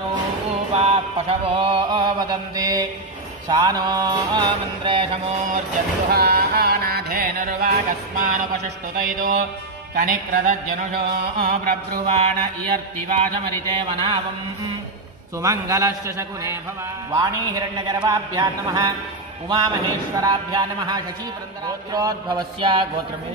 रूपा पशवो वदन्ति सा नो मन्त्रेशमूर्जन्युहानाथेनुर्वाकस्मानुपशुष्टुतैतो कनिक्रदज्जनुषो प्रब्रुवाण इयर्तिवाचमरिते वनावम् सुमङ्गलश्च शकुने भव वाणी हिरण्यगर्भाभ्यां नमः उमामहेश्वराभ्यां नमः शचीवृन्दरोत्रोद्भवस्य गोत्रमे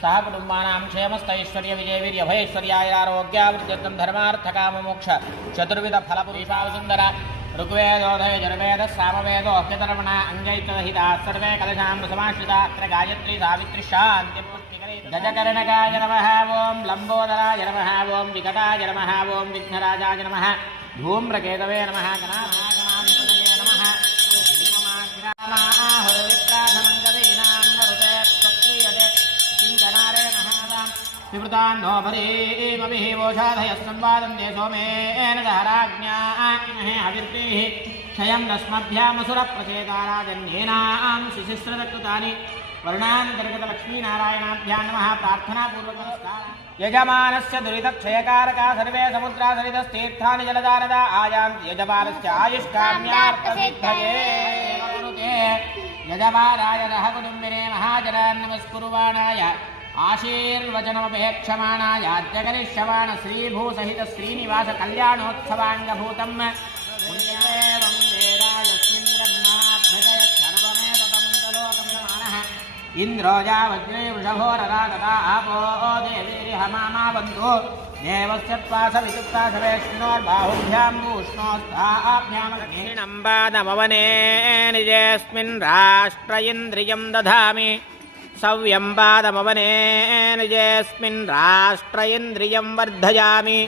सह कुटुंबानां क्षेमस्थैश्वर्यविजयवीर्यभयैश्वर्यायारोग्यावृत्यर्थं धर्मार्थकाममोक्ष। चतुर्विधफलपुरुषावसुन्दर ऋग्वेदोधयजुर्वेदस्सामवेदोऽप्यतर्मण अङ्गैतरहिताः सर्वे कलशां समाश्रिता अत्र गायत्री सावित्रिशान्तिपुष्टिकरे गजकर्णकाय नमः ॐ लम्बोदराय नमः ॐ विकटाय नमः ॐ विघ्नराजाय नमः, धूम्रकेतवे नमः गणाः विवृतान्नो भरीमभिः वोषाधयः संवादन्ते सोमेन दहराज्ञाहे हविर्भिः क्षयं रश्मभ्यामसुरप्रचेताराजन्येनां शिशिस्रतकृतानि वर्णान्तर्गतलक्ष्मीनारायणाभ्यां नमः प्रार्थनापूर्वकमस्कारः यजमानस्य दुरितक्षयकारका सर्वे समुद्रा सरितस्तीर्थानि जलदानदा आयान्ति यजमानस्य आयुष्काम्यार्थसिद्धये यजमानाय नः कुटुम्बिने महाजनान् आशीर्वचनमपेक्षमाणाय अद्यकरिष्यमाण श्रीभूसहित श्रीनिवास कल्याणोत्सवाङ्गभूतम् पुण्यमेवं वेदायस्मिन् ब्रह्माभ्यजयत् सर्वमेततं समानः इन्द्रो यावज्रे वृषभो ररा तथा आपो देवीर्हमामावन्तु देवस्य त्वासविदुक्तासवेष्णोर्बाहुभ्यां भूष्णोस्ताभ्यामग्निणम्बादमवने निजेऽस्मिन् राष्ट्र इन्द्रियं दधामि सव्यम्बादमवने निजेऽस्मिन् राष्ट्र इन्द्रियं वर्धयामि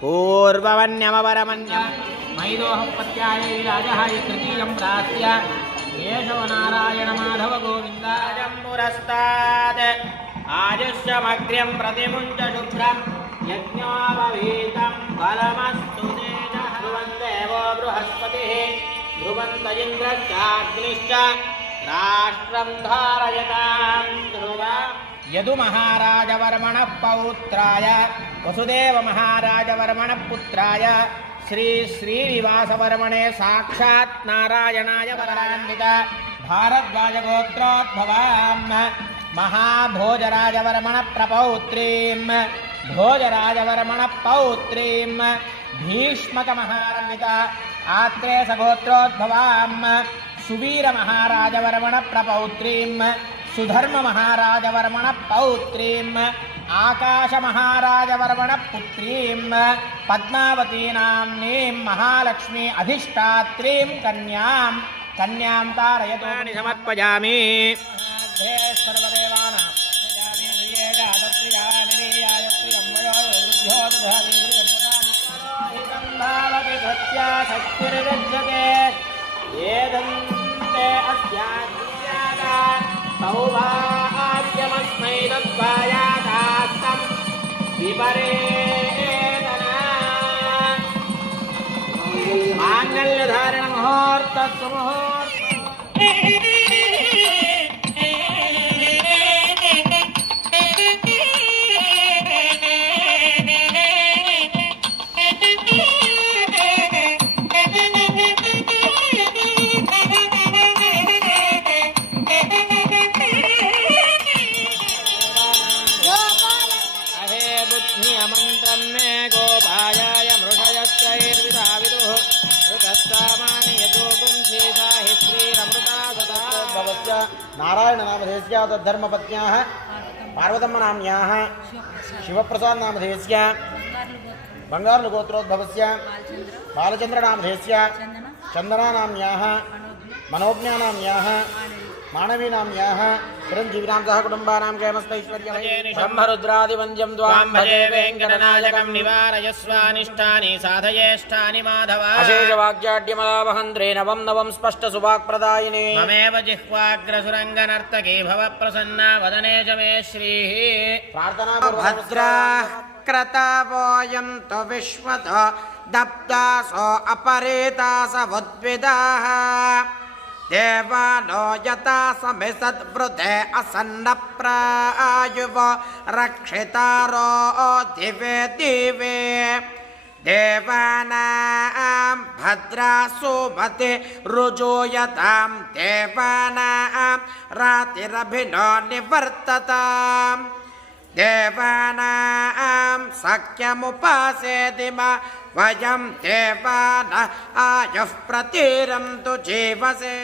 पूर्ववन्यमवरमन्यं मैदोहपत्याय राजः तृतीयं प्राप्य केशव नारायण माधव गोविन्दाजं पुरस्तात् आयुष्यमग्र्यं प्रतिमुञ्च शुभ्रं यज्ञोपवीतं बलमस्तु तेजः ध्रुवं देवो बृहस्पतिः ध्रुवन्त इन्द्रश्चाग्निश्च राष्ट्रं धारयतां ध्रुवा यदुमहाराजवर्मणः पौत्राय वसुदेवमहाराजवर्मणः पुत्राय श्री श्रीनिवासवर्मणे साक्षात् नारायणाय वरान्वित भारद्वाजगोत्रोद्भवां महाभोजराजवर्मणः प्रपौत्रीं भोजराजवर्मणः पौत्रीं भीष्मकमहारन्वित आत्रेयसगोत्रोद्भवां సువీరమహారాజవర్మణ ప్రపౌత్రీం సుధర్మమహారాజవర్మణ పౌత్రీం ఆకాశమహారాజవర్మణ పుత్రీం పద్మావతీనాంనీం మహాలక్ష్మీ అధిష్టాత్రీం కన్యాం కన్యాం తారయతోని సమర్పయామి ఏదం प्रजामि प्रिये जातप्रिया निरीयाय प्रियं वयो वृद्ध्यो दधामि प्रियं वदामि भावति कृत्या शक्तिर्गच्छते एदन्ते अस्याज्ञाता सौभाग्यमस्मै दत्त्वायादास्तं विपरेतना माङ्गल्यधारणमुहूर्तस्सुमुहूर्त नारायण नाम धर्म पत्निया पार्वतम्मा नाम शिवप्रसाद नाम नारायणनामधेयस्य तद्धर्मपत्न्याः बालचंद्र नाम चंदना बालचन्द्रनामधेयस्य मनोज्ञा मनोज्ञानाम्न्याः మానవీనాం యాహ చిరంజీవినాం సహ కుటుంబానాం కేమస్తైశ్వర్యైర్బ్రహ్మరుద్రాదివంద్యం ద్వాం భజే వెంకటనాయకం నివారయస్వానిష్టాని సాధయేష్టాని మాధవ అశేషవాగ్యాడ్యమలావహంద్రే నవం నవం స్పష్ట సుభాక్ప్రదాయిని మమేవ జిహ్వాగ్రసురంగనర్తకీ భవ ప్రసన్నా వదనే చ మే శ్రీः ప్రార్థనా భద్రాः క్రతవోయంతు విశ్వతో దప్తాసో అపరేతాస ఉద్విదాः देवानो यथा समिसद्वृते असन्नप्रायुव रक्षितारो दिवे। दिवे देवानां भद्रा सुमति रुजोयतां। देवानां रातिरभिनो निवर्तताम् దేవానాం సఖ్యముపాసేదిమ వయం దేవాన ఆయుః ప్రతిరంతు జీవసే